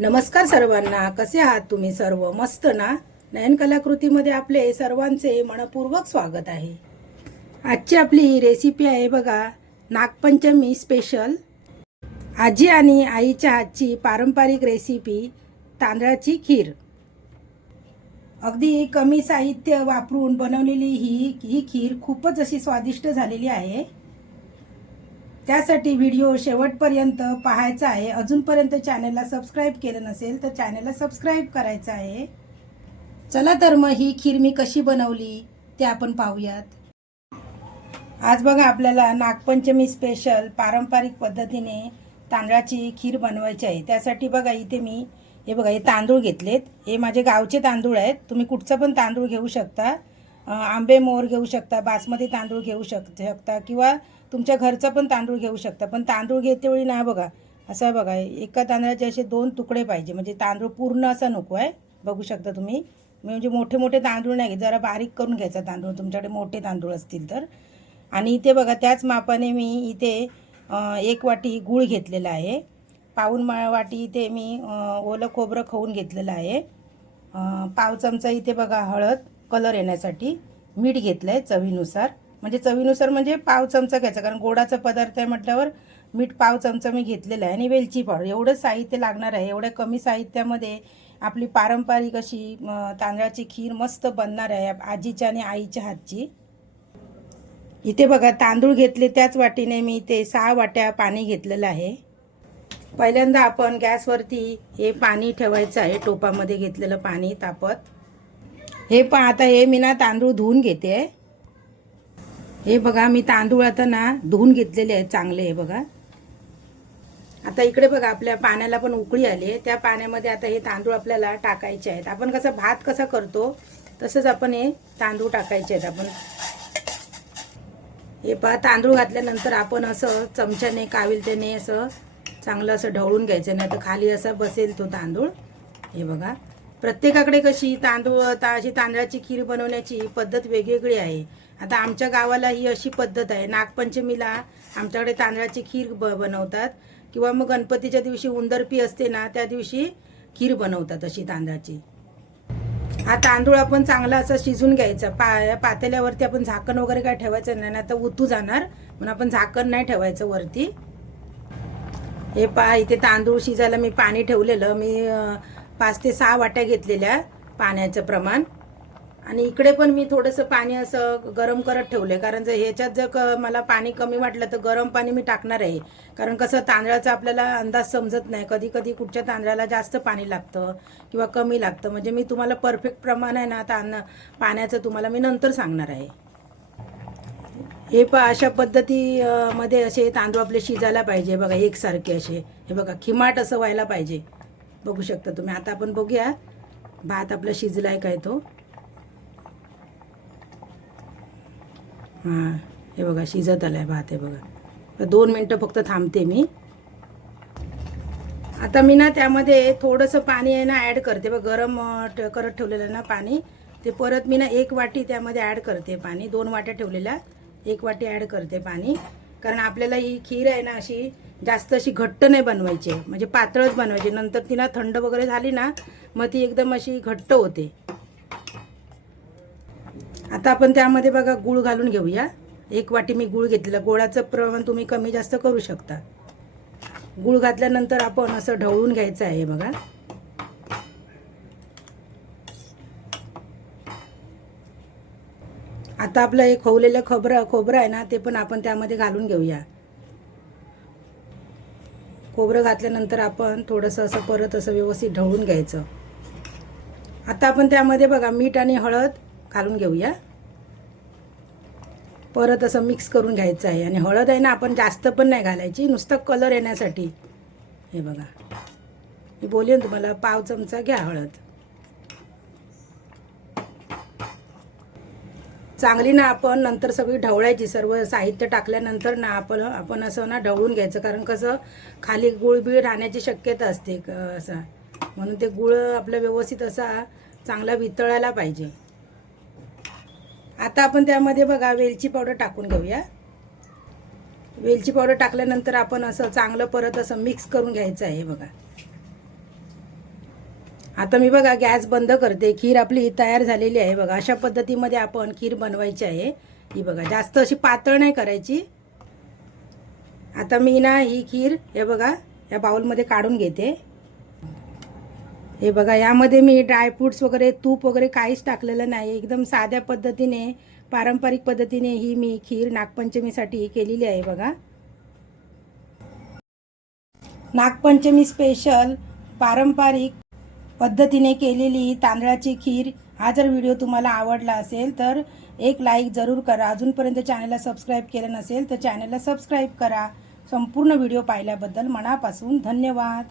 नमस्कार सर्वांना, कसे आहात तुम्ही सर्व? मस्त ना? नयन कलाकृतीमध्ये आपले सर्वांचे मनपूर्वक स्वागत आहे। आजची आपली रेसिपी आहे बघा, नागपंचमी स्पेशल आजी आणि आईच्या हातची पारंपरिक रेसिपी तांदळाची खीर। अगदी कमी साहित्य वापरून बनवलेली ही खीर खूपच अशी स्वादिष्ट झालेली आहे। त्यासाठी व्हिडिओ शेवटपर्यंत पाहायचा आहे। अजूनपर्यंत चॅनलला सबस्क्राइब केलं नसेल तर चॅनलला सबस्क्राइब करायचं आहे। चला तर मग ही खीर मी कशी बनवली ते आपण पाहूयात। आज बघा आपल्याला नागपंचमी स्पेशल पारंपरिक पद्धतीने तांदळाची खीर बनवायची आहे। त्यासाठी बघा इथे मी हे बघा हे तांदूळ घेतलेत। हे माझे गावचे तांदूळ आहेत। तुम्ही कुठचा पण तांदूळ घेऊ शकता। आंबे मोहर घेऊ शकता, बासमती तांदूळ घेऊ शकता किंवा तुमच्या घरचा पण तांदूळ घेऊ शकता। पण तांदूळ घेतेवेळी ना बघा असं बघा एका तांदळाचे असे 2 तुकडे पाहिजे, म्हणजे तांदूळ पूर्ण असा नको आहे। बघू शकता तुम्ही, म्हणजे मोठे मोठे तांदूळ नाही, जरा बारीक करून घ्यायचा तांदूळ तुमच्याकडे मोठे तांदूळ असतील तर। आणि इथे बघा त्याच मापाने मी इथे 1 वाटी गूळ घेतलेला आहे। पाऊण वाटी इथे मी ओलं खोबरं खवून घेतलेलं आहे। पाव चमचा इथे बघा हळद कलर येण्यासाठी, मीठ घेतलं आहे चवीनुसार, म्हणजे पाव चमचा घ्यायचा, कारण गोडाचा पदार्थ आहे म्हटल्यावर मीठ पाव चमचा मी घेतलेलं आहे। आणि वेलची पावडर, एवढं साहित्य लागणार आहे। एवढ्या कमी साहित्यामध्ये आपली पारंपरिक अशी तांदळाची खीर मस्त बनणार आहे आजीच्या आणि आईच्या हातची। इथे बघा तांदूळ घेतले त्याच वाटीने मी इथे 6 वाट्या पाणी घेतलेलं आहे। पहिल्यांदा आपण गॅसवरती हे पाणी ठेवायचं आहे, टोपामध्ये घेतलेलं पाणी तापत। हे आता हे मी ना तांदूळ धुवून घेते। हे बघा मी तांदूळ आता ना धुवून घेतलेले आहेत चांगले। हे बघा आता इकडे बघा आपल्या पाण्याला पण उकळी आली आहे। त्या पाण्यामध्ये आता हे तांदूळ आपल्याला टाकायचे आहेत। आपण कसं भात कसा करतो तसंच आपण हे तांदूळ टाकायचे आहेत। आपण हे तांदूळ घातल्यानंतर आपण असं चमच्याने काविलतेने असं चांगलं असं ढवळून घ्यायचं, नाही तर खाली असा बसेल तो तांदूळ। हे बघा प्रत्येकाकडे कशी अशी तांदळाची खीर बनवण्याची पद्धत वेगवेगळी आहे। आता आमच्या गावाला ही अशी पद्धत आहे, नागपंचमीला आमच्याकडे तांदळाची खीर बनवतात, किंवा मग गणपतीच्या दिवशी उंदरपी असते ना त्या दिवशी खीर बनवतात अशी तांदळाची। हा तांदूळ आपण चांगला असा शिजून घ्यायचा। पातेल्यावरती आपण झाकण वगैरे काय ठेवायचं नाही, तर उतू जाणार, म्हणून आपण झाकण नाही ठेवायचं वरती। हे इथे तांदूळ शिजायला मी पाणी ठेवलेलं, मी 5 ते 6 वाट्या घेतलेल्या पाण्याचं प्रमाण। आणि इकडे पण मी थोडंसं पाणी असं गरम करत ठेवलं, कारण जर ह्याच्यात जर मला पाणी कमी वाटलं तर गरम पाणी मी टाकणार आहे। कारण कसं तांदळाचा आपल्याला अंदाज समजत नाही, कधी कधी कुठच्या तांदळाला जास्त पाणी लागतं किंवा कमी लागतं। म्हणजे मी तुम्हाला परफेक्ट प्रमाण आहे ना पाण्याचं तुम्हाला मी नंतर सांगणार आहे। हे अशा पद्धतीमध्ये असे तांदूळ आपले शिजायला पाहिजे बघा, एकसारखे असे। हे बघा खिमाट असं व्हायला पाहिजे, बघू शकता तुम्ही। आता आपण बघूया भात आपला शिजलाय काय तो। हां हे बघा शिजत आलाय भात। हे बघा 2 मिनटं फक्त थांबते मी। आता मी ना त्यामध्ये थोडंसं पाणी आहे ना ॲड करते बघ, गरम करत ठेवलेलं ना पाणी, ते परत मी ना 1 वाटी त्यामध्ये ॲड करते पाणी। 2 वाट्या ठेवलेल्या 1 वाटी ॲड करते पाणी, कारण आपल्याला ही खीर आहे ना अशी जास्त अशी घट्ट नाही बनवायची, म्हणजे पातळच बनवायची। नंतर ती ना थंड वगैरे झाली ना मग ती एकदम अशी घट्ट होते। आता आपण त्यामध्ये बघा गूळ घालून घेऊया। 1 वाटी मी गूळ घेतलेला, गोळाचं प्रमाण तुम्ही कमी जास्त करू शकता। गूळ घातल्यानंतर आपण असं ढवळून घ्यायचं आहे बघा। आता आपलं हे खवलेलं खोबरं आहे ना ते पण आपण त्यामध्ये घालून घेऊया। खोबरं घातल्यानंतर आपण थोडंसं असं परत असं व्यवस्थित ढवळून घ्यायचं। आता आपण त्यामध्ये बघा मीठ आणि हळद घालून घेऊया, परत असं मिक्स करून घ्यायचं आहे। आणि हळद आहे ना आपण जास्त पण नाही घालायची, नुसतं कलर येण्यासाठी। हे बघा मी बोलले ना तुम्हाला, पाव चमचा घ्या हळद। चांगली ना आपण नंतर सगळी ढवळायची, सर्व साहित्य टाकल्यानंतर ना आपण असं ना ढवळून घ्यायचं, कारण कसं खाली गुळबीळ राहण्याची शक्यता असते असं, म्हणून ते गुळ आपलं व्यवस्थित असा चांगला वितळायला पाहिजे। आता आपण त्यामध्ये बघा वेलची पावडर टाकून घेऊया। वेलची पावडर टाकल्यानंतर आपण असं चांगलं परत असं मिक्स करून घ्यायचं आहे बघा। आता मी बघा गॅस बंद करते. खीर आपली तयार झालेली आहे बघा. अशा पद्धतीमध्ये आपण खीर बनवायची आहे. ही बघा जास्त अशी पातळ नाही करायची. आता मी ना ही खीर हे बघा या बाउलमध्ये काढून घेते. हे बघा यामध्ये मी ड्रायफ्रूट्स वगैरे तूप वगैरे काहीच टाकलेलं नाही. एकदम साध्या पद्धतीने पारंपरिक पद्धतीने ही मी खीर नागपंचमीसाठी केलेली आहे बघा. नागपंचमी स्पेशल पारंपरिक पद्धतीने केलेली तांदळाची खीर. हा जर व्हिडिओ तुम्हाला आवडला असेल तर एक लाईक जरूर करा. अजूनपर्यंत चॅनलला सबस्क्राईब केलं नसेल तर चॅनलला सबस्क्राईब करा. संपूर्ण व्हिडिओ पाहिल्याबद्दल मनापासून धन्यवाद.